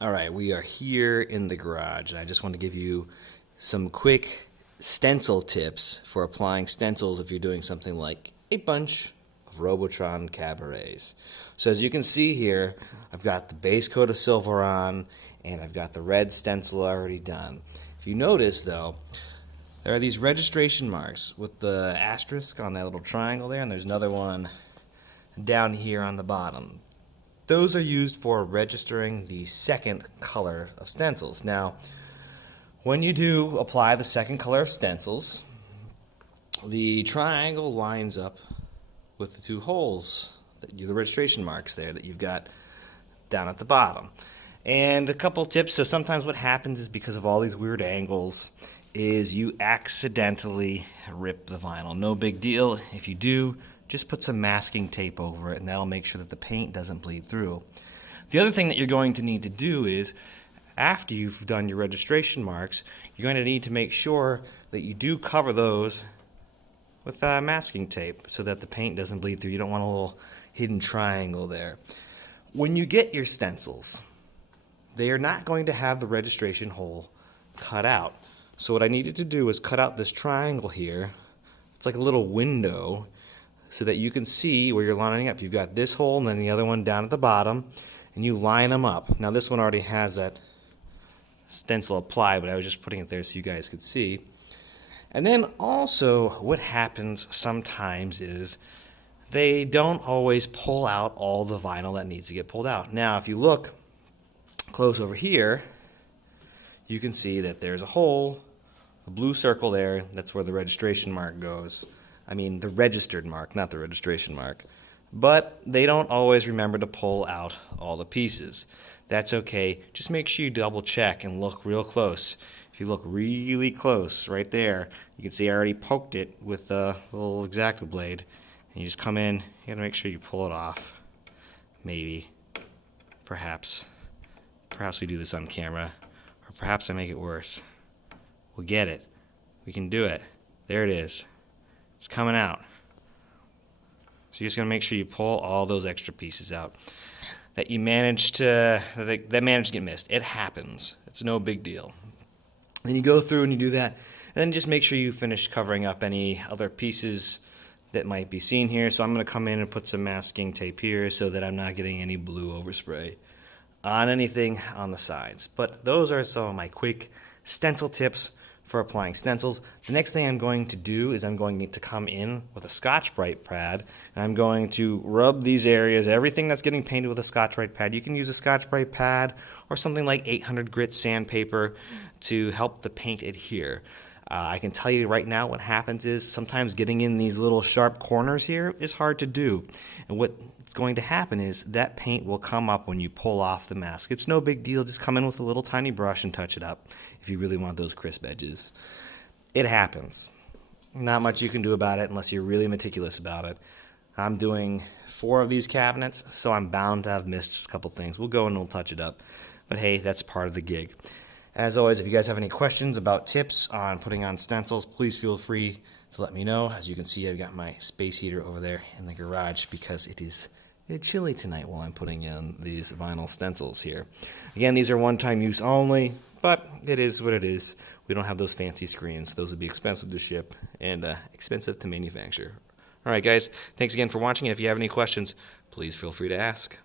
All right, we are here in the garage, and I just want to give you some quick stencil tips for applying stencils if you're doing something like a bunch of Robotron cabarets. So as you can see here, I've got the base coat of silver on, and I've got the red stencil already done. If you notice, though, there are these registration marks with the asterisk on that little triangle there, and there's another one down here on the bottom. Those are used for registering the second color of stencils. Now, when you do apply the second color of stencils, the triangle lines up with the two holes, the registration marks there that you've got down at the bottom. And a couple tips. So sometimes what happens is because of all these weird angles is you accidentally rip the vinyl. No big deal. If you do, just put some masking tape over it, and that'll make sure that the paint doesn't bleed through. The other thing that you're going to need to do is, after you've done your registration marks, you're going to need to make sure that you do cover those with masking tape so that the paint doesn't bleed through. You don't want a little hidden triangle there. When you get your stencils, they are not going to have the registration hole cut out. So what I needed to do is cut out this triangle here. It's like a little window, so that you can see where you're lining up. You've got this hole and then the other one down at the bottom, and you line them up. Now this one already has that stencil applied, but I was just putting it there so you guys could see. And then also what happens sometimes is they don't always pull out all the vinyl that needs to get pulled out. Now if you look close over here, you can see that there's a hole, a blue circle there. That's where the registration mark goes. I mean the registered mark, not the registration mark. But they don't always remember to pull out all the pieces. That's okay. Just make sure you double check and look real close. If you look really close right there, you can see I already poked it with the little X-Acto blade. And you just come in, you gotta make sure you pull it off. Maybe. Perhaps we do this on camera. Or perhaps I make it worse. We'll get it. We can do it. There it is. It's coming out. So you're just going to make sure you pull all those extra pieces out that managed to get missed. It happens. It's no big deal. Then you go through and you do that, and then just make sure you finish covering up any other pieces that might be seen here. So I'm going to come in and put some masking tape here so that I'm not getting any blue overspray on anything on the sides. But those are some of my quick stencil tips for applying stencils. The next thing I'm going to do is I'm going to come in with a Scotch-Brite pad, and I'm going to rub these areas, everything that's getting painted with a Scotch-Brite pad. You can use a Scotch-Brite pad or something like 800 grit sandpaper to help the paint adhere. I can tell you right now what happens is sometimes getting in these little sharp corners here is hard to do. And what's going to happen is that paint will come up when you pull off the mask. It's no big deal. Just come in with a little tiny brush and touch it up if you really want those crisp edges. It happens. Not much you can do about it unless you're really meticulous about it. I'm doing 4 of these cabinets, so I'm bound to have missed a couple things. We'll go and we'll touch it up. But hey, that's part of the gig. As always, if you guys have any questions about tips on putting on stencils, please feel free to let me know. As you can see, I've got my space heater over there in the garage because it is chilly tonight while I'm putting in these vinyl stencils here. Again, these are one-time use only, but it is what it is. We don't have those fancy screens. Those would be expensive to ship and expensive to manufacture. All right, guys, thanks again for watching. If you have any questions, please feel free to ask.